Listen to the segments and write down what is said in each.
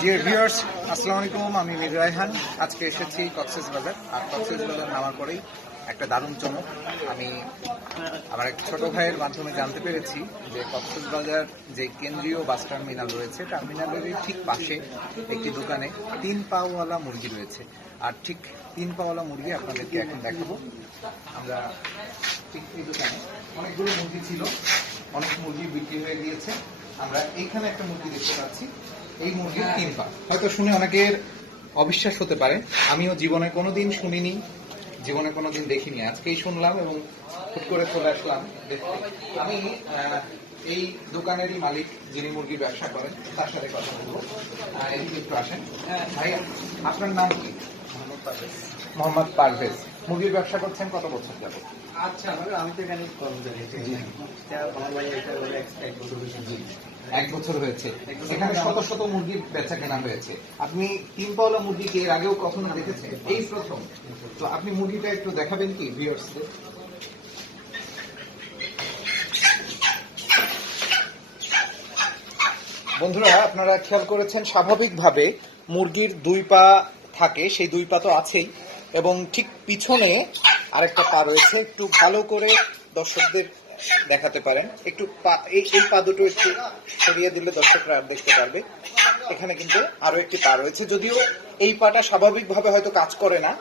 Dear viewers, আসসালামু আলাইকুম। আমি মীর রায়হান। আজকে এসেছি কক্সবাজার। আর কক্সবাজার নামার পরেই একটা দারুণ চমক আমি আমার এক ছোট ভাইয়ের মাধ্যমে জানতে পেরেছি যে কক্সবাজার যে কেন্দ্রীয় বাস টার্মিনাল রয়েছে, টার্মিনালের ঠিক পাশে একটি দোকানে 3 পাওয়ালা মুরগি রয়েছে। আর ঠিক 3 পাওয়ালা মুরগি আপনাদেরকে এখন দেখাবো। আমরা ঠিক এই দোকানে অনেকগুলো মুরগি ছিল, অনেক মুরগি বিক্রি হয়ে গিয়েছে। আমরা এইখানে একটা মুরগি দেখতে পাচ্ছি। এই মুরগির 3 পা। হয়তো শুনে অনেকের অবিশ্বাস হতে পারে, আমিও জীবনে কোনোদিন শুনিনি, জীবনে কোনোদিন দেখিনি, আজকেই শুনলাম এবং হুট করে চলে আসলাম দেখতে। আমি এই দোকানেরই মালিক, যিনি মুরগির ব্যবসা করেন, তার সাথে কথা বলবো। এদিকে একটু আসেন। ভাই, আপনার নাম কি? মোহাম্মদ পারভেজ। মুরগির ব্যবসা করছেন কত বছর যাবত? আচ্ছা, আমি তো এখানে কর্মচারী। আমার ভাই এটা বলে এক বছর বেশি। 1 বছর হয়েছে। এখানে শত শত মুরগি বেচা কেনা হয়েছে। আপনি 3 পাওয়ালা মুরগিকে এর আগেও কখনো দেখেছেন? এই প্রথম। তো আপনি মুরগিটা একটু দেখাবেন কি ভিউয়ার্সদের? বন্ধুরা, আপনারা খেয়াল করেছেন, স্বাভাবিকভাবে মুরগির 2 পা থাকে, সেই 2 পা তো আছেই, এবং ঠিক পিছনে আরেকটা পা রয়েছে। একটু ভালো করে দর্শকদের দেখাতে পারেন, একটু এই পা দুটো একটু সরিয়ে দিলে দর্শকরা আর দেখতে পারবে। এখানে কিন্তু আরো একটি পা রয়েছে, যদিও এই পাটা স্বাভাবিকভাবে হয়তো কাজ করে না,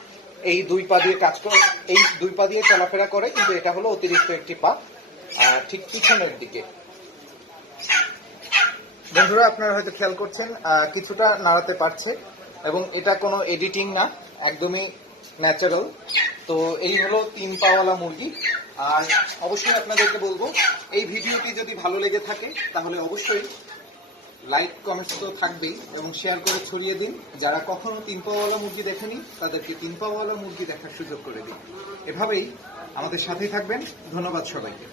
এই 2 পা দিয়ে কাজ করে, এই 2 পা দিয়ে চলাফেরা করে, কিন্তু এটা হলো অতিরিক্ত একটি পা ঠিক পিছনের দিকে। বন্ধুরা, আপনারা হয়তো খেয়াল করছেন কিছুটা নাড়াতে পারছে, এবং এটা কোনো এডিটিং না, একদমই ন্যাচারাল। তো এই হলো 3 পাওয়ালা মুরগি। আর অবশ্যই আপনাদেরকে বলবো, এই ভিডিওটি যদি ভালো লেগে থাকে তাহলে অবশ্যই লাইক কমেন্টস তো থাকবেই, এবং শেয়ার করে ছড়িয়ে দিন। যারা কখনো 3 পাওয়ালা মুরগি দেখেনি তাদেরকে 3 পাওয়ালা মুরগি দেখার সুযোগ করে দিন। এভাবেই আমাদের সাথেই থাকবেন। ধন্যবাদ সবাইকে।